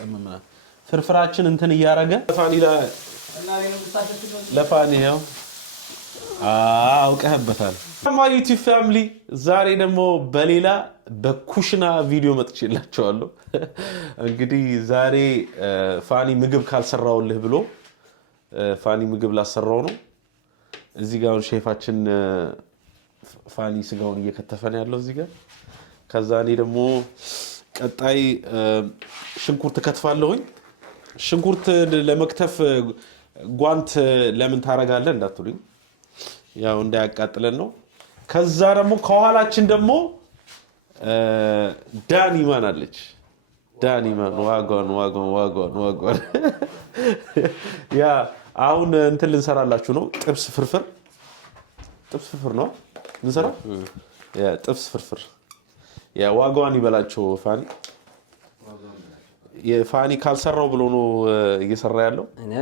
ቅመም ፍርፍራችን እንትን እያረገ ፋኒላ ለፋኒ ነው አውቀህበታል ማይ ዩቲዩብ ፋሚሊ ዛሬ ደግሞ በሌላ በኩሽና ቪዲዮ መጥቼላችኋለሁ እንግዲህ ዛሬ ፋኒ ምግብ ካልሰራውልህ ብሎ ፋኒ ምግብ ላሰራው ነው እዚህ ጋር ሼፋችን ፋኒ ስጋውን እየከተፈ ነው ያለው እዚህ ጋር ከዛ እኔ ደግሞ ቀጣይ ሽንኩርት ከትፋለሁኝ ሽንኩርት ለመክተፍ ጓንት ለምን ታረጋለህ እንዳትሉኝ ያው እንዳያቃጥለን ነው ከዛ ደግሞ ከኋላችን ደግሞ ዳኒ ማን አለች ዳኒ ማን ዋጓን ያ አሁን እንትን ልንሰራላችሁ ነው ጥብስ ፍርፍር ነው ልንሰራ ያ ጥብስ ፍርፍር ያ ዋጓን ይበላቸው ፋኒ የፋኒ ካልሰራው ብሎ ነው እየሰራ ያለው እኔ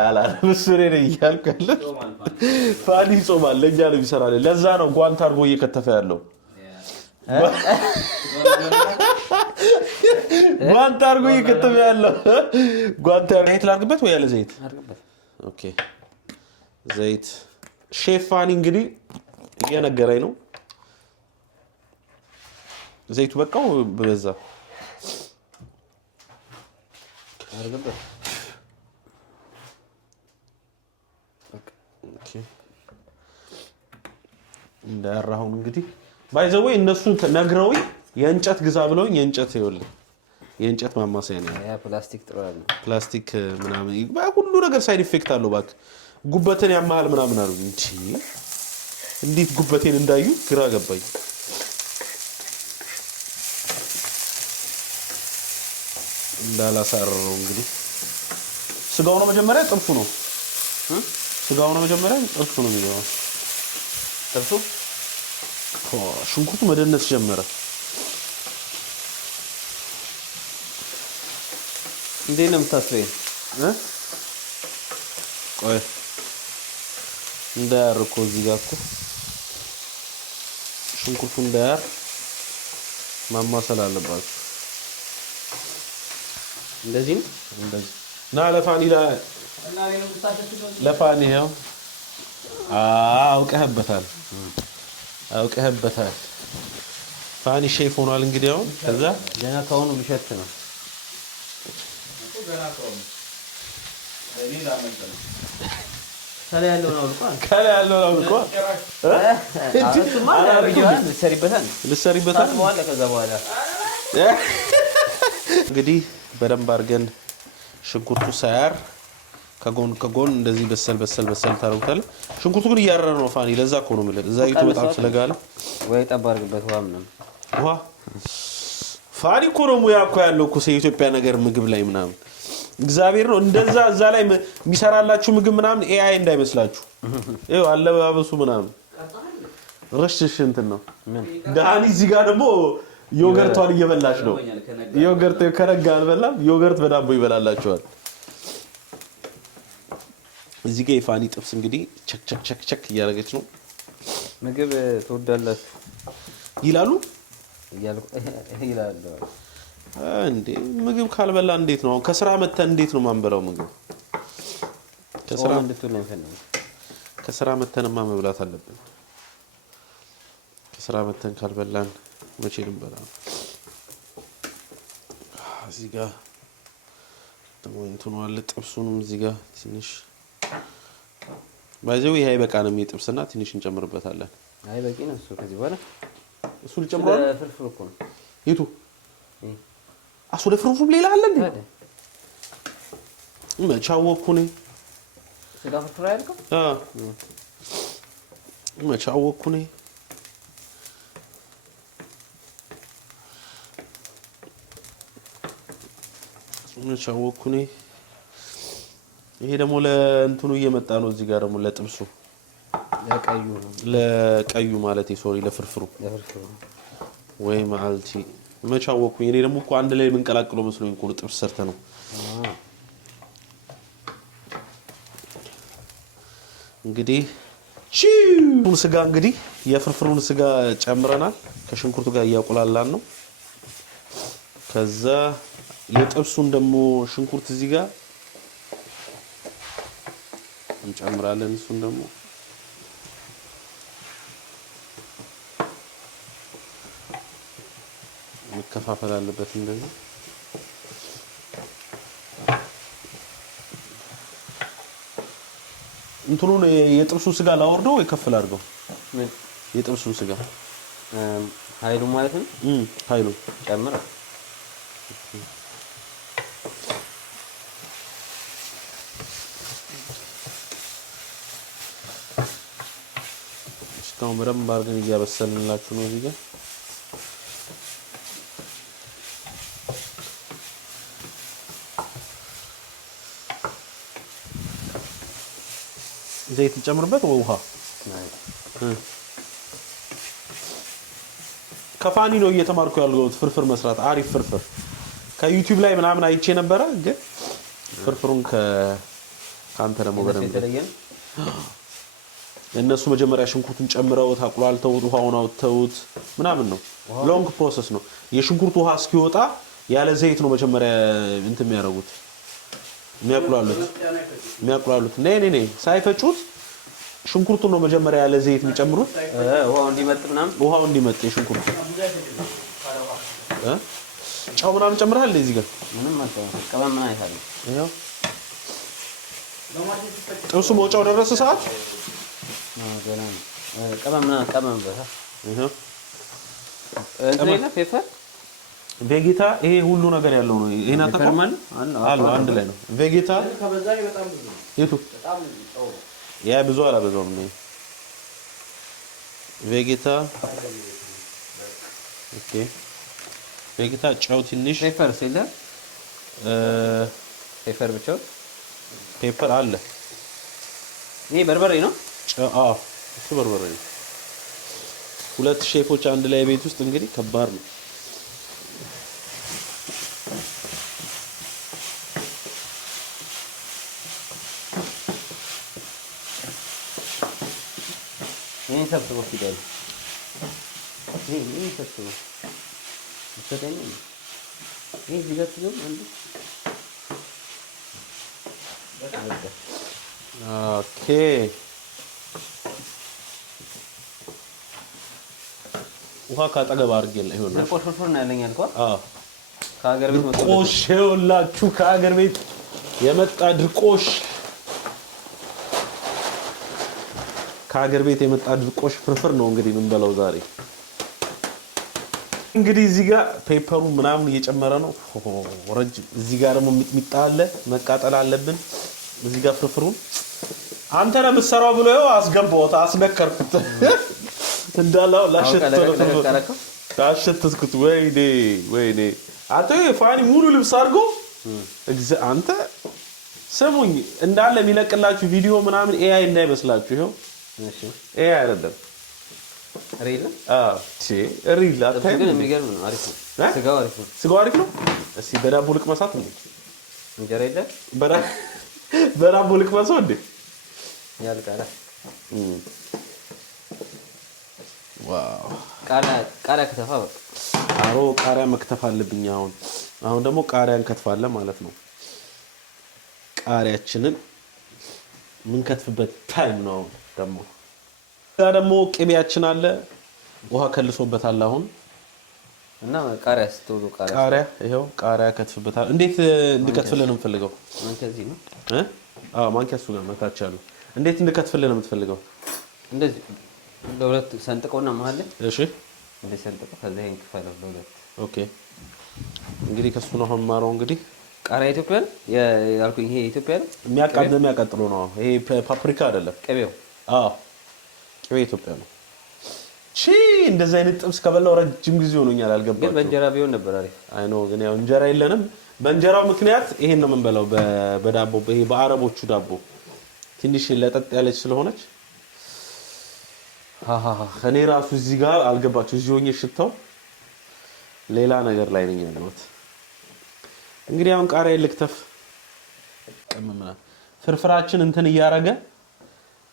አላልኩም ምስሬ ነው ይያልከለ ፋኒ ጾማል ለኛ ነው ይሰራል ለዛ ነው ጓንት አርጎ እየከተፈ ያለው ጓንት አርጎ እየከተፈ ያለው ጓንት ዘይት ላርግበት ወይ ያለ ዘይት አርግበት ኦኬ ዘይት ሼፍ ፋኒ እንግዲህ እየነገረኝ ነው ዘይቱ በቃው በዛ አርግበት ኦኬ እንዳራሁን እንግዲህ ባይዘው እነሱ ነግረው የእንጨት ግዛ ብለውኝ የእንጨት ይወል የእንጨት ማማሰያ ነው ያ ፕላስቲክ ጥራል ፕላስቲክ ምናምን ሁሉ ነገር ሳይድ ኢፌክት አለው ባክ ጉበትን ያማል ምናምን አሉ እንጂ እንዴት ጉበቴን እንዳዩ ግራ ገባኝ እንዳላሳረው እንግዲህ ስጋው ነው መጀመሪያ ጥብሱ ነው ስጋው ነው መጀመሪያ ጥብሱ ነው የሚለው ጥብሱ ሽንኩርቱ መደነስ ጀመረ እንዴ ነው የምታስበኝ ቆይ እንዳርኮ እዚህ ጋር እኮ ሽንኩርቱ እንዳር ማማሰል አለባችሁ እንደዚህ ና ለፋኒ ለፋኒ ያው አውቀህበታል ፋኒ ሼፍ ሆኗል እንግዲህ አሁን ከዛ ገና ካሁኑ ልሸት ነው ከላይ ያለው ነው አልቋል እሱማ ቪዲዮን ልሰሪበታል ከዛ በኋላ እንግዲህ በደንብ አድርገን ሽንኩርቱ ሳያር ከጎን እንደዚህ በሰል ታረጉታል ሽንኩርቱ ግን እያረረ ነው ፋኒ ለዛ እኮ ነው ማለት እዛ ይቱ በጣም ስለጋለ ወይ ጠብ አድርግበት ውሃ ፋኒ እኮ ነው ሙያ እኮ ያለው እኮ የኢትዮጵያ ነገር ምግብ ላይ ምናምን እግዚአብሔር ነው እንደዛ እዛ ላይ የሚሰራላችሁ ምግብ ምናምን ኤአይ እንዳይመስላችሁ ይኸው አለባበሱ ምናምን ረሽሽ እንትን ነው ዳኒ እዚህ ጋር ደግሞ ዮገርቷን እየበላሽ ነው ዮገርት ከረጋ አልበላም ዮገርት በዳቦ ይበላላችኋል እዚህ ጋር የፋኒ ጥብስ እንግዲህ ቸክ እያደረገች ነው ምግብ ተወዳላችሁ ይላሉ ይላሉ እንዴ ምግብ ካልበላ እንዴት ነው ከስራ መተን እንዴት ነው ማንበላው ምግብ ከስራ እንድትሆን ነው ከስራ መተንማ መብላት አለብን ከስራ መተን ካልበላን መቼ ልንበላ እዚህ ጋር ደግሞ እንትኑ አለ ጥብሱንም እዚህ ጋር ትንሽ ባይዘው ይሄ አይበቃንም የጥብስና ትንሽ እንጨምርበታለን አይበቂ ነው እሱ ከዚህ በኋላ እሱ ልጨምራለሁ ፍርፍር እኮ ነው የቱ አሱ ለፍርፍሩ ሌላ አለ እንዴ መቻወኩ ነው ስጋ ፍርፍር አይልከው መቻወኩ ነው መቻወኩ ነው ይሄ ደግሞ ለእንትኑ እየመጣ ነው እዚህ ጋር ደግሞ ለጥብሱ ለቀዩ ማለት ሶሪ ለፍርፍሩ ወይ ማልቲ መቻወኩኝ እኔ ደግሞ እኮ አንድ ላይ መንቀላቅሎ መስሎኝ እኮ ጥብስ ሰርተ ነው እንግዲህ ስጋ እንግዲህ የፍርፍሩን ስጋ ጨምረናል ከሽንኩርቱ ጋር ያቆላላን ነው ከዛ የጥብሱን ደግሞ ሽንኩርት እዚህ ጋር እንጨምራለን። እሱን ደግሞ መከፋፈል አለበት እንደዚህ። እንትኑን የጥብሱን ስጋ ላወርደው ወይ ከፍ ላድርገው? የጥብሱን ስጋ ኃይሉ ማለት ነው። ኃይሉ ጨምር። እስካሁን በደንብ አድርገን እያበሰልንላችሁ ነው እዚህ ጋር። ዘይት እንጨምርበት ወይ ውሃ? ከፋኒ ነው እየተማርኩ ያለሁት ፍርፍር መስራት። አሪፍ ፍርፍር ከዩቲዩብ ላይ ምናምን አይቼ ነበረ፣ ግን ፍርፍሩን ካንተ ደግሞ በደንብ እነሱ መጀመሪያ ሽንኩርቱን ጨምረውት አቁላልተውት ውሃውን አውጥተውት ምናምን ነው። ሎንግ ፕሮሰስ ነው። የሽንኩርቱ ውሃ እስኪወጣ ያለ ዘይት ነው መጀመሪያ እንትን የሚያደርጉት የሚያቁላሉት። ነይ ሳይፈጩት ሽንኩርቱን ነው መጀመሪያ ያለ ዘይት የሚጨምሩት። ውሃው እንዲመጥ የሽንኩርቱ ጨው ምናምን ጨምራለህ እዚህ ጋር ምንም አልተባለም። ቀመም ምን አይታለ? ይሄው ጥብሱ መውጫው ደረሰ ሰዓት ገና ነው። ቀመም በታ ይሄው እንትና ፔፐር ቬጌታ ይሄ ሁሉ ነገር ያለው ነው። ይሄን አታውቅም? አሉ አንድ ላይ ነው ቬጌታ። ከበዛኝ በጣም ብዙ የቱ በጣም ጨው ያ ብዙ አላበዛውም ነው ቬጌታ። ኦኬ ቬጌታ ጨው ትንሽ። ፔፐር ሲለ ፔፐር ብቻው ፔፐር አለ። ይሄ በርበሬ ነው። አዎ እሱ በርበሬ ነው። ሁለት ሼፎች አንድ ላይ ቤት ውስጥ እንግዲህ ከባድ ነው። ይሄን ሰብስበው ሲደል ይሄ ሰብስበው ሰደኝ ይሄ ዲጋትሎ አንዱ ኦኬ ውሃ ካጠገብ አድርጌልህ ይሆናል። ቆሽሾር ነው ያለኝ አልኳ። አዎ ከሀገር ቤት መጥቶ ድርቆሽ ይኸውላችሁ፣ ከሀገር ቤት የመጣ ድርቆሽ፣ ከሀገር ቤት የመጣ ድርቆሽ ፍርፍር ነው እንግዲህ የምንበላው ዛሬ። እንግዲህ እዚህ ጋር ፔፐሩ ምናምን እየጨመረ ነው። ረጅም እዚህ ጋር ደግሞ ሚጥሚጣ አለ፣ መቃጠል አለብን። እዚህ ጋር ፍርፍሩን አንተ ነው የምትሰራው ብሎ ይኸው አስገባሁት፣ አስነከርኩት እንዳለው ላሸተትኩት። ወይኔ አንተ ፋኒ ሙሉ ልብስ አድርጎ አንተ ስሙኝ፣ እንዳለ የሚለቅላችሁ ቪዲዮ ምናምን ኤአይ እንዳይመስላችሁ። ይኸው ኤአይ አይደለም ሪል ሪል አታይ። ግን የሚገርም ነው። አሪፍ ነው። ስጋው አሪፍ ነው። ስጋው አሪፍ ነው። እስኪ በዳቦ ልቅመሳት እንዴ? እንጀራ የለም። በዳቦ ልቅመሰው እንዴ? ያልቃላ። ዋው ቃሪያ ከተፋ በቃ አሮ ቃሪያ መክተፍ አለብኝ። አሁን ደግሞ ቃሪያ እንከትፋለን ማለት ነው። ቃሪያችንን የምንከትፍበት ታይም ነው። ደግሞ ቅቤያችን አለ፣ ውሃ ከልሶበታል አሁን እና ቃሪያ ስትወዱ ቃሪያ ይሄው ቃሪያ ከትፍበታል። እንዴት እንድከትፍልን ነው የምትፈልገው? ማንኪያ እዚህ ነው። ማንኪያ እሱ ጋር መታች ያሉ። እንዴት እንድከትፍልን ነው የምትፈልገው? እንደዚህ ለሁለት ሰንጥቀውና መሀል ላይ እሺ፣ እንደዚህ ሰንጥቀው ከዛ ይሄን ክፈለው ለሁለት። ኦኬ እንግዲህ ከሱ ነው አሁን ማረው። እንግዲህ ቃሪያ ኢትዮጵያ ነው ያልኩኝ። ይሄ ኢትዮጵያ ነው የሚያቃጥለው ነው። ይሄ ፓፕሪካ አይደለም። ቅቤው ቅቤ ኢትዮጵያ ነው። እንደዚህ አይነት ጥብስ ከበላው ረጅም ጊዜ ሆኖኛል። አልገባችም። ግን በእንጀራ ቢሆን ነበር አሪፍ። አይ ኖ ግን ያው እንጀራ የለንም። በእንጀራው ምክንያት ይሄን ነው የምንበላው። በዳቦ ይሄ በአረቦቹ ዳቦ ትንሽ ለጠጥ ያለች ስለሆነች እኔ ራሱ እዚህ ጋር አልገባችሁ። እዚህ ሆኜ ሽታው ሌላ ነገር ላይ ነኝ ያለሁት። እንግዲህ አሁን ቃሪያ ልክተፍ ቀመምና ፍርፍራችን እንትን እያረገ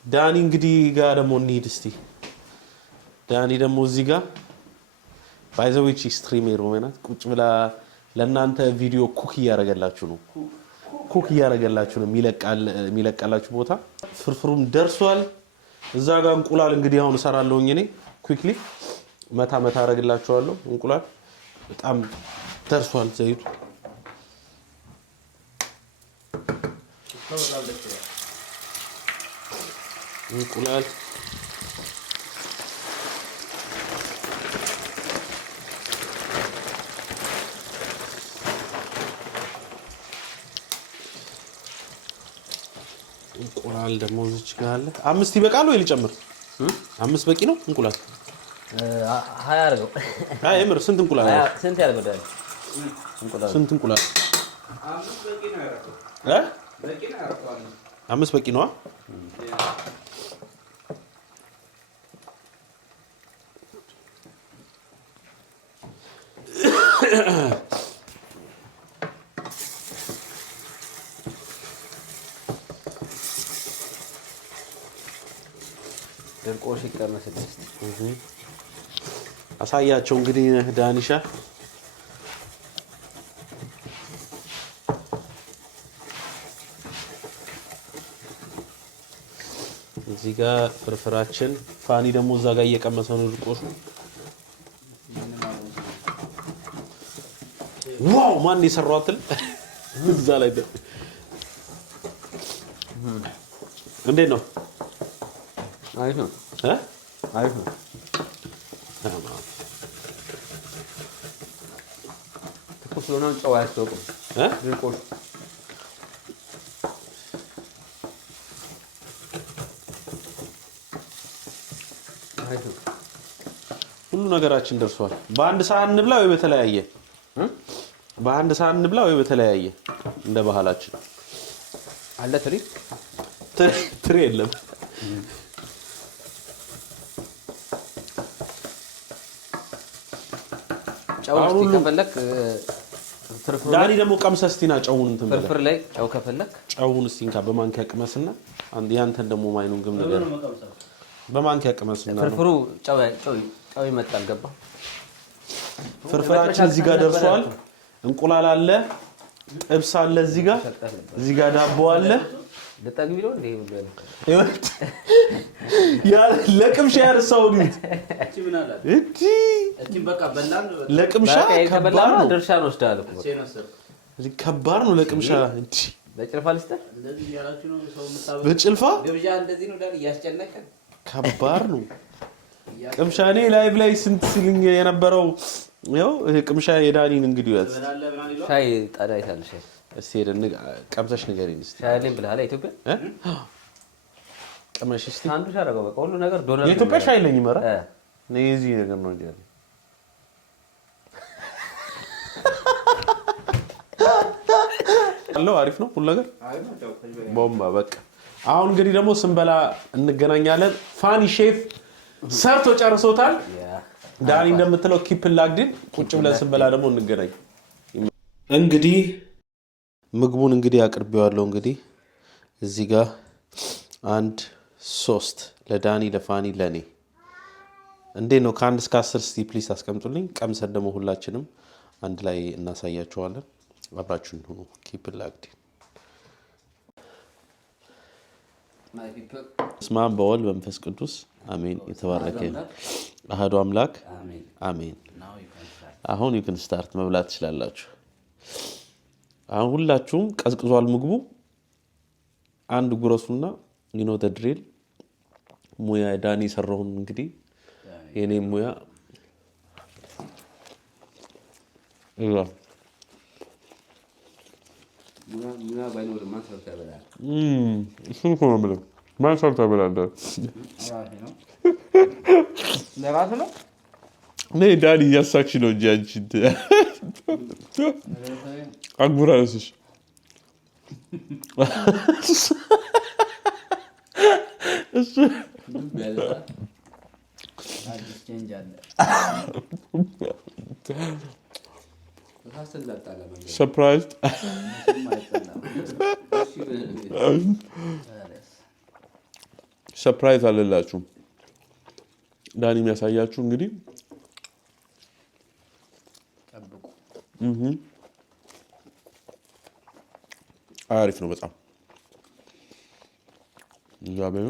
ዳኒ እንግዲህ ጋር ደግሞ እንሂድ እስቲ። ዳኒ ደግሞ እዚህ ጋር ባይዘዊቺ ስትሪመር ሆነናት ቁጭ ብላ ለእናንተ ቪዲዮ ኩክ እያደረገላችሁ ነው የሚለቃላችሁ ቦታ ፍርፍሩም ደርሷል እዛ ጋር እንቁላል እንግዲህ አሁን እሰራለሁኝ እኔ ኩዊክሊ መታ አረግላችኋለሁ እንቁላል በጣም ደርሷል ዘይቱ እንቁላል እንቁላል ደግሞ እዚህ ጋር አለ 5 ይበቃል ወይ ልጨምር 5 በቂ ነው እንቁላል 20 አድርገው አይ እምር ስንት እንቁላል ነው ስንት ያልበዳል እንቁላል ስንት እንቁላል 5 በቂ ነው ያረከው በቂ ነው ያረከው 5 በቂ ነው ድርቆሽ ይቀመስልስ አሳያቸው እንግዲህ ዳኒሻ እዚህ ጋር ፍርፍራችን ፋኒ ደግሞ እዛ ጋር እየቀመሰ ነው ድርቆሹ ዋው ማን የሰራው አትል እዛ ላይ እንዴት ነው አሪፍ ነው አሪፍ ነው ትኩስ ነው ጨው አያስታውቅም ድርቆሽ ሁሉ ነገራችን ደርሷል በአንድ ሰዓት እንብላ ወይ በተለያየ በአንድ ሰዓት እንብላ ወይ በተለያየ እንደ ባህላችን አለ ትሪ የለም ጨው ከፈለክ ፍርፍሩ ዳኒ ደግሞ ቀምሰስቲና ጨውን እንትን በለ ፍርፍር ላይ ጨው ከፈለክ ጨውን እስቲንካ በማንኪያ ቅመስና ያንተን ደግሞ ማይኑን ግም ነገር በማንኪያ ቅመስና ፍርፍሩ ጨው ይመጣል ገባ ፍርፍራችን እዚህ ጋር ደርሷል እንቁላል አለ ጥብስ አለ እዚህ ጋር ዳቦ አለ ለጣግቢ ነው እንዴ ያ ለቅምሻ ያርሳው ነው እቺ ምን አላት እቺ በቃ በላን ለቅምሻ ከባድ ነው ድርሻን ወስዳል እዚህ ከባድ ነው ለቅምሻ እንዴ በጭልፋ ልስተ እንደዚህ ያላችሁ ነው ሰው መጣበቅ በጭልፋ ግብዣ እንደዚህ ነው ዳል ያስጨነቀ ከባድ ነው ቅምሻ እኔ ላይቭ ላይ ስንት ሲልኝ የነበረው ያው ቅምሻ የዳኒን እንግዲህ ያዝ ሻይ ጣዳ ይታል ሻይ እስቲ ሄደን ቀምሰሽ ንገሪኝ እስቲ ሻይ ላይ ብለሃል ኢትዮጵያ ቀመሽ እስቲ አንዱ ሻረጋው በቃ ሁሉ ነገር ዶላር የኢትዮጵያ ሻይ ለኝ መራ ነው የዚህ ነገር ነው እንጂ አለው አሪፍ ነው ሁሉ ነገር ቦምባ በቃ አሁን እንግዲህ ደግሞ ስንበላ እንገናኛለን ፋኒ ሼፍ ሰርቶ ጨርሶታል ዳኒ እንደምትለው ኪፕ ላግድን ቁጭ ብለን ስንበላ ደግሞ እንገናኝ እንግዲህ ምግቡን እንግዲህ አቅርቤዋለሁ እንግዲህ እዚህ ጋር 1 3 ለዳኒ ለፋኒ ለኔ እንዴት ነው ከ1 እስከ 10 እስቲ ፕሊስ አስቀምጡልኝ ቀምሰን ደግሞ ሁላችንም አንድ ላይ እናሳያቸዋለን አብራችሁን ሁኑ ኪፕ ላግድን ስማም በወል በመንፈስ ቅዱስ አሜን የተባረከ አሐዱ አምላክ አሜን አሁን you can start መብላት ትችላላችሁ አሁን ሁላችሁም ቀዝቅዟል ምግቡ አንድ ጉረሱና you know the drill ሙያ ዳኒ ሰራውን እንግዲህ የኔ ሙያ ሙያ ባይኖር ማን ሰርታ ይበላል እሱ ነው ማለት ማን ሰርታ ይበላል ለራስ ነው ነይ ዳኒ ያሳክሽ ነው እንጂ አንቺ አጉራስሽ እሱ surprised surprise አለላችሁ ዳኒ የሚያሳያችሁ እንግዲህ ጠብቁ አሪፍ ነው በጣም እግዚአብሔር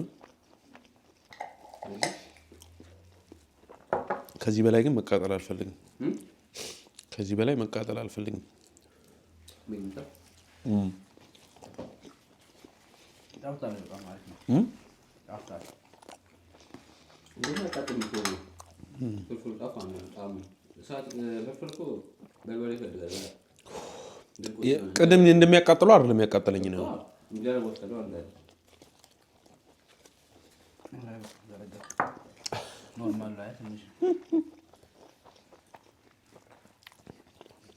ከዚህ በላይ ግን መቃጠል አልፈልግም ከዚህ በላይ መቃጠል አልፈልግም ጣፍጣለ በጣም አሪፍ ነው ጣፍጣለ እንደዚህ ታጥም ይቆይ ፍልፍል ጣፋን ጣም እሳት ፍልፍልኮ በርበሬ ይፈልጋል ቅድም እንደሚያቃጥለው አይደለም ያቃጠለኝ ነው እንጀራ ወጣለው አንተ ኖርማል ላይ ትንሽ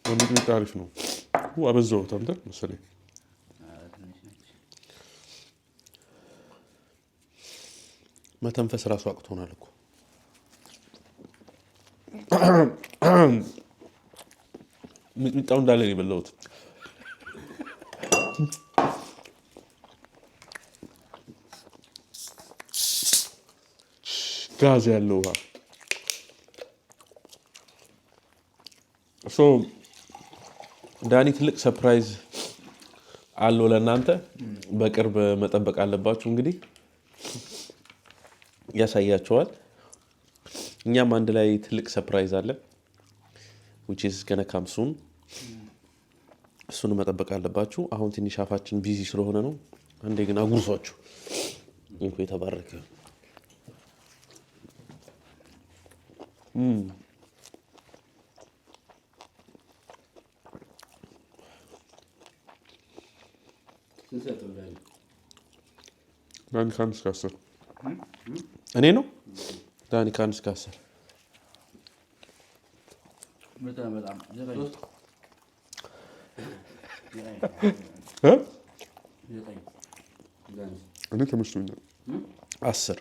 ወንድም ታሪፍ ነው አበዛሁት አንተ መሰለኝ መተንፈስ ራሱ አቅቶናል እኮ ሚጥሚጣው እንዳለ ነው የበላሁት ጋዝ ያለው ውሃ ዳኒ ትልቅ ሰርፕራይዝ አለው ለእናንተ በቅርብ መጠበቅ አለባችሁ እንግዲህ ያሳያቸዋል እኛም አንድ ላይ ትልቅ ሰርፕራይዝ አለ which is gonna come soon እሱን መጠበቅ አለባችሁ አሁን ትንሽ አፋችን ቢዚ ስለሆነ ነው አንዴ ግን አጉርሷችሁ እንኳ የተባረከ ዳኒ ካንስ ካሰር እኔ ነው ዳኒ ካንስ ካሰር በጣም ዘበኝ እኔ ተመችቶኛል 10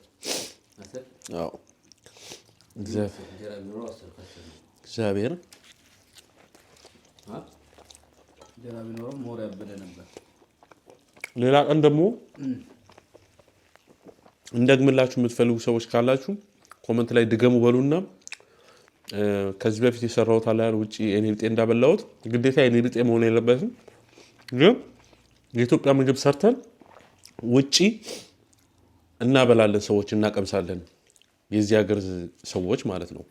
አዎ እግዚአብሔር ቢኖረው ሞር ያበደ ነበር ሌላ ቀን ደግሞ እንደግምላችሁ የምትፈልጉ ሰዎች ካላችሁ ኮሜንት ላይ ድገሙ በሉና ከዚህ በፊት የሰራሁት አላል ውጪ እኔ ልጤ እንዳበላሁት ግዴታ እኔ ልጤ መሆን የለበትም ግን የኢትዮጵያ ምግብ ሰርተን ውጪ እናበላለን ሰዎች እናቀምሳለን የዚህ ሀገር ሰዎች ማለት ነው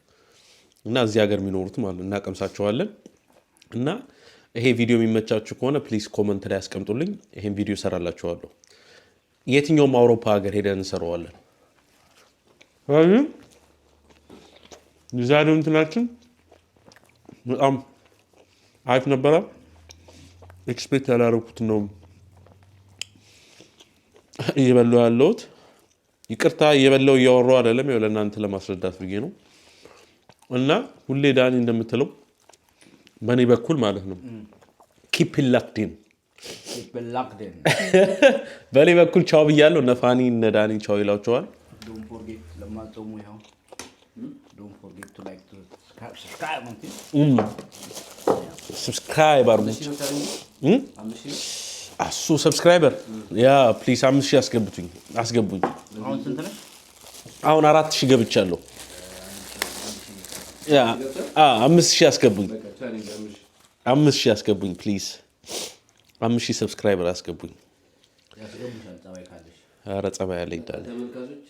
እና እዚህ ሀገር የሚኖሩት ማለት እናቀምሳቸዋለን እና ይሄ ቪዲዮ የሚመቻችሁ ከሆነ ፕሊዝ ኮሜንት ላይ አስቀምጡልኝ ይሄን ቪዲዮ ሰራላችኋለሁ የትኛውም አውሮፓ ሀገር ሄደን እንሰራዋለን ዛሬው እንትናችን በጣም አሪፍ ነበረ ኤክስፔክት ያላረኩት ነው እየበላሁ ያለሁት ይቅርታ እየበላሁ እያወራሁ አይደለም ያው ለእናንተ ለማስረዳት ብዬ ነው እና ሁሌ ዳኒ እንደምትለው በኔ በኩል ማለት ነው ኪፕ ላክዲን በኔ በኩል ቻው ብያለሁ ነፋኒ እነ ዳኒ ቻው ይላቸዋል don't forget ለማጾሙ ይሄው don't forget to like to subscribe subscribe አርጉ አሱ ሰብስክራይበር ያ ፕሊዝ 5000 አስገቡኝ አሁን ስንት ነው አሁን 4000 ገብቻለሁ ያ 5000 አስገቡኝ 5000 አስገቡኝ ፕሊዝ 5000 ሰብስክራይበር አስገቡኝ ያስገቡሻል ጸባይ ካለሽ ኧረ ጸባይ ያለኝ ዳኒ ተመልካቾች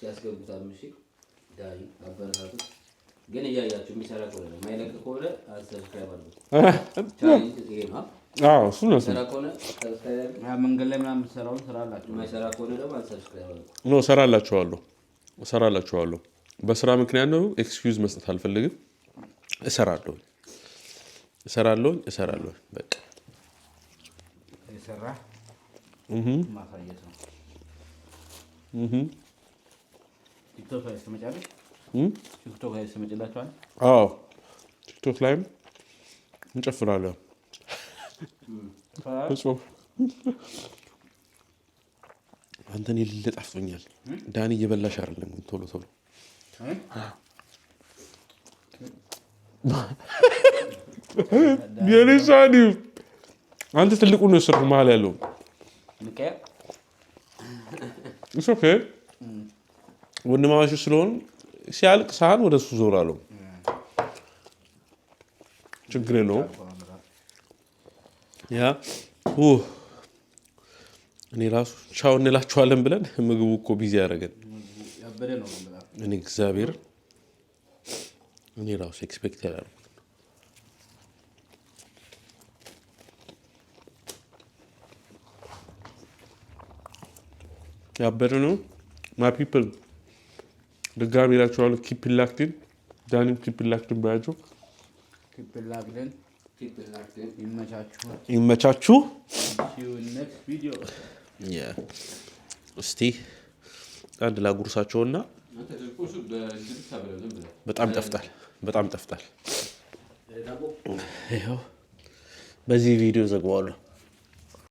ሲያስገቡት 5000 ዳኒ አበረታቱት ግን እያያችሁ የሚሰራ ከሆነ ማይለቅ ከሆነ ሰብስክራይብ አድርጉ ቻሌንጅ ይሄ ነው እሱ ነው ሰራ ከሆነ ሰብስክራይብ ያ መንገድ ላይ ምናምን ሰራውን ስራላችሁ ማይሰራ ከሆነ ደግሞ ሰብስክራይብ አድርጉ ነው ሰራላችኋለሁ በስራ ምክንያት ነው ኤክስኪውዝ መስጠት አልፈልግም እሰራለሁ በቃ የሰራ ማሳየት ነው ቲክቶክ ላይ ተመጫለሽ ቲክቶክ ላይ ተመጭላችኋል አዎ ቲክቶክ ላይም እንጨፍራለን አንተን ይልል ጣፍቶኛል ዳኒ እየበላሽ አይደለም ግን ቶሎ የኔሳኒ አንተ ትልቁ ነው ስር መሃል ያለው ንቀያ እሱ ኦኬ ወንድማማች ስለሆነ ሲያልቅ ሳህን ወደሱ ዞራለሁ ችግር የለውም ያ እኔ ራሱ ቻው እንላችኋለን ብለን ምግቡ እኮ ቢዚ ያደረገን ያበደ ነው በጣም እኔ እግዚአብሔር እኔ ራሱ ኤክስፔክት ያደረኩት ያበደ ነው ማይ ፒፕል ድጋሚ እላችኋለሁ ኪፕ ላክቲን ዳኒም ኪፕ ላክቲን ባያችሁ ይመቻችሁ እስቲ አንድ ላጉርሳቸውና በጣም ጠፍጣል ይኸው በዚህ ቪዲዮ ዘግዋለሁ